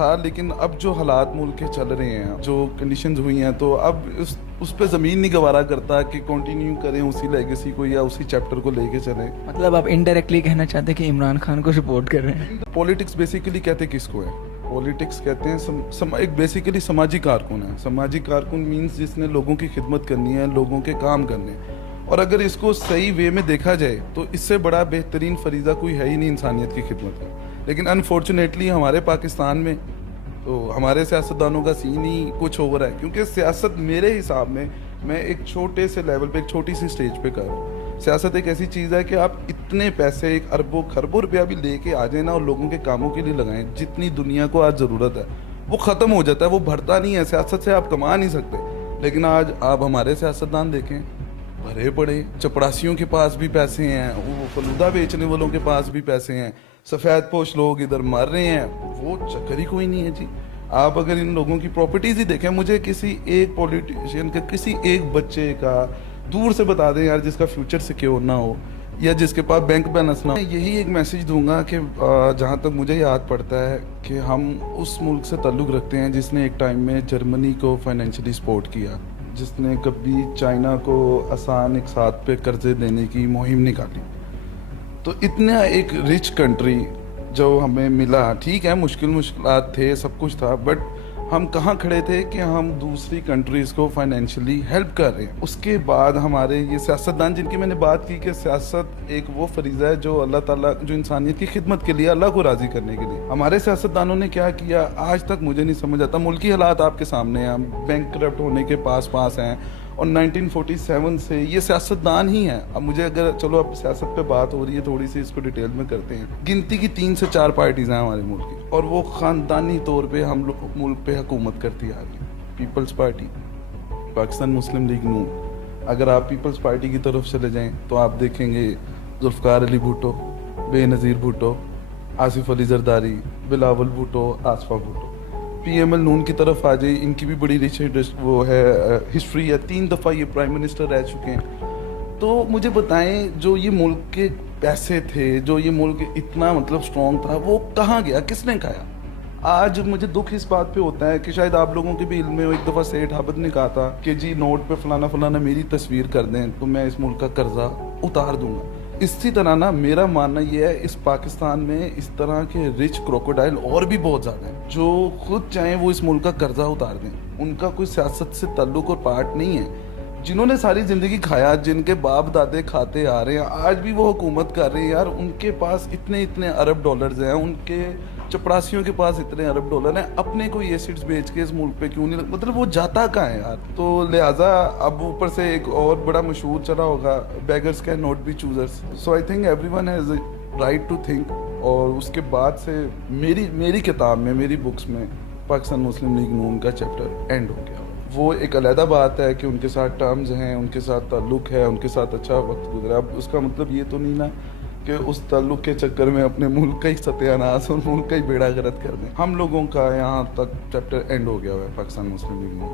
تھا، لیکن اب جو حالات ملک کے چل رہے ہیں، جو کنڈیشنز ہوئی ہیں، تو اب اس پہ زمین نہیں گوارا کرتا کہ کنٹینیو کریں اسی لیگیسی کو یا اسی چیپٹر کو لے کے چلیں. مطلب آپ انڈائریکٹلی کہنا چاہتے ہیں کہ عمران خان کو سپورٹ کر رہے ہیں؟ پولیٹکس بیسیکلی کہتے کس کو ہے؟ پولیٹکس کہتے ہیں ایک بیسیکلی سماجی کارکن ہے. سماجی کارکن مینس جس نے لوگوں کی خدمت کرنی ہے، لوگوں کے کام کرنے. اور اگر اس کو صحیح وے میں دیکھا جائے تو اس سے بڑا بہترین فریضہ کوئی ہے ہی نہیں انسانیت کی خدمت کا. لیکن انفارچونیٹلی ہمارے پاکستان میں تو ہمارے سیاستدانوں کا سین ہی کچھ اور ہے. کیونکہ سیاست میرے حساب میں ایک چھوٹے سے لیول پہ، ایک چھوٹی سی سٹیج پہ کر رہا ہوں. سیاست ایک ایسی چیز ہے کہ آپ اتنے پیسے، ایک اربوں خربوں روپیہ بھی لے کے آ جائیں نا اور لوگوں کے کاموں کے لیے لگائیں، جتنی دنیا کو آج ضرورت ہے وہ ختم ہو جاتا ہے، وہ بھرتا نہیں ہے. سیاست سے آپ کما نہیں سکتے. لیکن آج آپ ہمارے سیاستدان دیکھیں، بھرے پڑے چپڑاسیوں کے پاس بھی پیسے ہیں، وہ فلودہ بیچنے والوں کے پاس بھی پیسے ہیں، سفید پوش لوگ ادھر مر رہے ہیں، وہ چکر ہی کوئی نہیں ہے جی. آپ اگر ان لوگوں کی پراپرٹیز ہی دیکھیں، مجھے کسی ایک پولیٹیشین کا، کسی ایک بچے کا دور سے بتا دیں یار جس کا فیوچر سیکیور نہ ہو یا جس کے پاس بینک بیلنس نہ ہو. یہی ایک میسج دوں گا کہ جہاں تک مجھے یاد پڑتا ہے کہ ہم اس ملک سے تعلق رکھتے ہیں جس نے ایک ٹائم میں جرمنی کو فائنینشلی سپورٹ کیا، جس نے کبھی چائنا کو آسان ایک ساتھ پہ قرضے دینے کی مہم نکالی. تو اتنا ایک رچ کنٹری جو ہمیں ملا، ٹھیک ہے مشکلات تھے، سب کچھ تھا، بٹ ہم کہاں کھڑے تھے کہ ہم دوسری کنٹریز کو فائنینشلی ہیلپ کر رہے ہیں. اس کے بعد ہمارے یہ سیاستدان جن کی میں نے بات کی کہ سیاست ایک وہ فریضہ ہے جو اللہ تعالیٰ، جو انسانیت کی خدمت کے لیے، اللہ کو راضی کرنے کے لیے. ہمارے سیاستدانوں نے کیا کیا آج تک مجھے نہیں سمجھ آتا. ملکی حالات آپ کے سامنے ہیں، بینک کرپٹ ہونے کے پاس ہیں، اور 1947 سے یہ سیاستدان ہی ہیں. اب مجھے اگر چلو اب سیاست پہ بات ہو رہی ہے تھوڑی سی، اس کو ڈیٹیل میں کرتے ہیں. گنتی کی 3 سے 4 پارٹیز ہیں ہمارے ملک کی، اور وہ خاندانی طور پہ ہم لوگ ملک پہ حکومت کرتی آ رہی ہیں. پیپلز پارٹی، پاکستان مسلم لیگ نون. اگر آپ پیپلز پارٹی کی طرف چلے جائیں تو آپ دیکھیں گے Zulfiqar Ali Bhutto, Benazir Bhutto, Asif Ali Zardari, Bilawal Bhutto, Asifa Bhutto. P M L نون کی طرف آ جائے، ان کی بھی بڑی رچ وہ ہے ہسٹری ہے، 3 دفعہ یہ پرائم منسٹر رہ چکے ہیں. تو مجھے بتائیں جو یہ ملک کے پیسے تھے، جو یہ ملک اتنا مطلب سٹرونگ تھا، وہ کہاں گیا، کس نے کھایا؟ آج مجھے دکھ اس بات پہ ہوتا ہے کہ شاید آپ لوگوں کے بھی علم میں ہو، ایک دفعہ سیٹھ عابد نے کہا تھا کہ جی نوٹ پہ فلانا فلانا میری تصویر کر دیں تو میں اس ملک کا قرضہ اتار دوں گا. اسی طرح نا میرا ماننا یہ ہے، اس پاکستان میں اس طرح کے رچ کروکوڈائل اور بھی بہت زیادہ ہیں جو خود چاہیں وہ اس ملک کا قرضہ اتار دیں. ان کا کوئی سیاست سے تعلق اور پارٹ نہیں ہے. جنہوں نے ساری زندگی کھایا، جن کے باپ دادے کھاتے آ رہے ہیں، آج بھی وہ حکومت کر رہے ہیں یار. ان کے پاس اتنے ارب ڈالرز ہیں، ان کے چپڑاسیوں کے پاس اتنے ارب ڈالر ہیں. اپنے کوئی ایسڈز بیچ کے اس ملک پہ کیوں نہیں، مطلب وہ جاتا کہاں ہے یار. تو لہٰذا اب اوپر سے ایک اور بڑا مشہور چلا ہوگا، beggars can not be choosers. So I think everyone has right to think. اور اس کے بعد سے میری کتاب میں، میری بکس میں پاکستان مسلم لیگ نون کا چیپٹر اینڈ ہو گیا. وہ ایک علیحدہ بات ہے کہ ان کے ساتھ ٹرمز ہیں، ان کے ساتھ تعلق ہے، ان کے ساتھ اچھا وقت گزرا. اب اس کا مطلب یہ تو نہیں نا کہ اس تعلق کے چکر میں اپنے ملک کا ہی ستیہ ناش اور ملک کا ہی بیڑا غرق کر دیں. ہم لوگوں کا یہاں تک چیپٹر اینڈ ہو گیا ہوا ہے پاکستان مسلم لیگ نون.